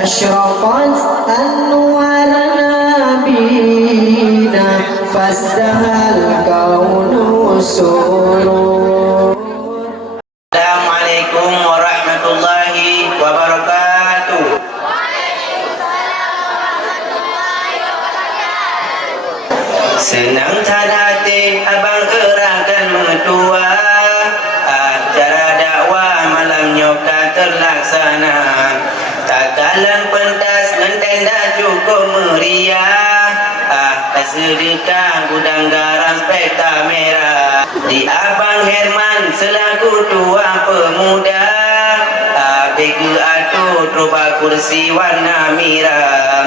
أشرقت أنوار نبينا فازدهى الكون سرور. Assalamualaikum warahmatullahi wabarakatuh. Senang tak hati abang gerakan mertua, acara dakwah malam nyoka terlaksana. Takalan pentas nenteng dah cukup meriah, tak sedekah gudang garam spekta merah. Di Abang Herman selaku tua pemuda, begu atur roba kursi warna merah.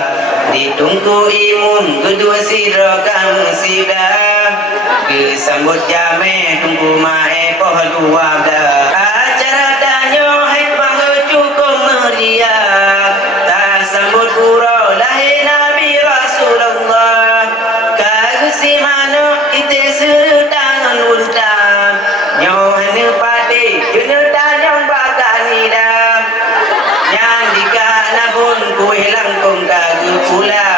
Di Tunku Imun kedua sidra kamu sidah, kesambut jameh tunggu mae poh dua dah. Acara danyo hai bangga cukup meriah, tak sambut gurau lahir Nabi Rasulullah. Kagusi mana ite sedangan untang, nyohane pade jena tanyang bakani dah. Yang dikana pun kue langkong kagu pula,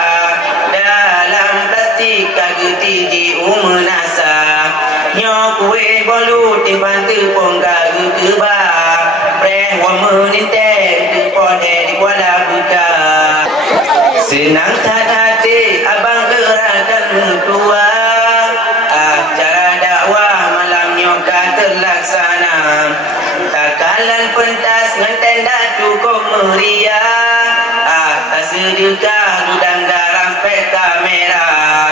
dalam plastik kagu tiji umenasa. Nyo kue bolu timpan tepung kagu keba, preh wame ninte tepone di kuala buka. Senang tak hati abang gerakan mertua, acara dakwah malam nyoka terlaksana. Takalan pentas ngenten dah cukup meriah, tak sedekah gudang garam spekta merah.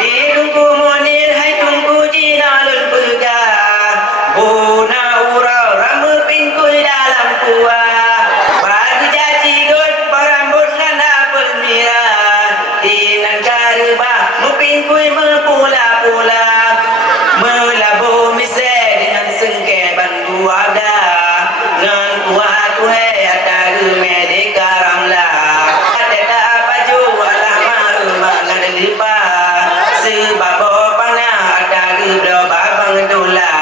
Di Tunku Munir hai Tunku Jinalun pegah, bona urau rama pingkul dalam kuah. Bagi jaji dot parambut ngan apel merah, inan karubah mupingkul mepula-pula. Melabo mise dengan sengke bandu ada, ngan kuat tuhe ataru medika ramla. Ada baju alah maru mangan lipa, sebab opana ataru doba bang dola.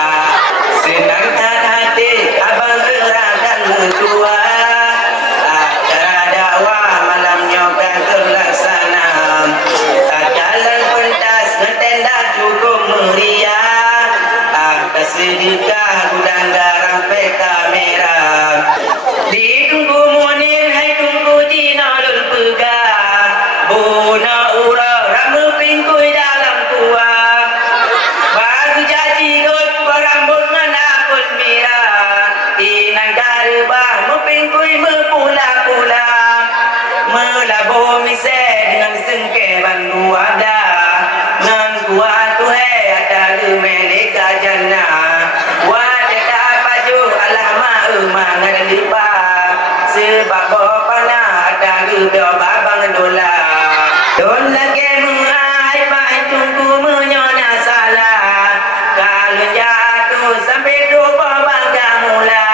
Senang tak hati abang gerakan mertua, acara dakwah malam nyoka terlaksana. Takalan pentas ngeten dah cukup meriah, tak sedekah gudang garam spekta merah. Di Tunku Munir hai Tunku Jinalun pegah, bona urau rama pingkul dalam kuah. Bagi jaji dot parambut ngan apel merah, inan karubah mupingkul mepula-pula. Melabo mise dengan sengke bandu ada, ngan kuat tuhe ataru meleka jannah. Wadada baju alah mau mangan lipa, sebab opana ataru doba bang dola. Don lagi muai pai Tunku menyona salah, kalau jatuh sampai lupa bangga mula.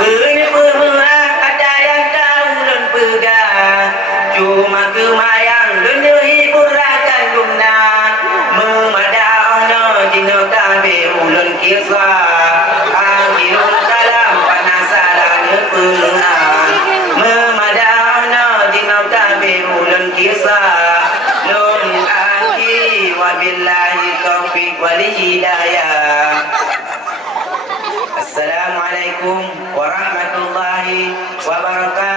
Benih-benih ada yang tahu dan pegang, cuma kemayang dunia hiburan guna. Memadaunya jina kabe ulun kisah, akhirul kalam panasalannya penang. Memadaunya jina kabe ulun kisah, nun akhi wabillahi taufiq wal hidayah. Assalamualaikum warahmatullahi wabarakatuh.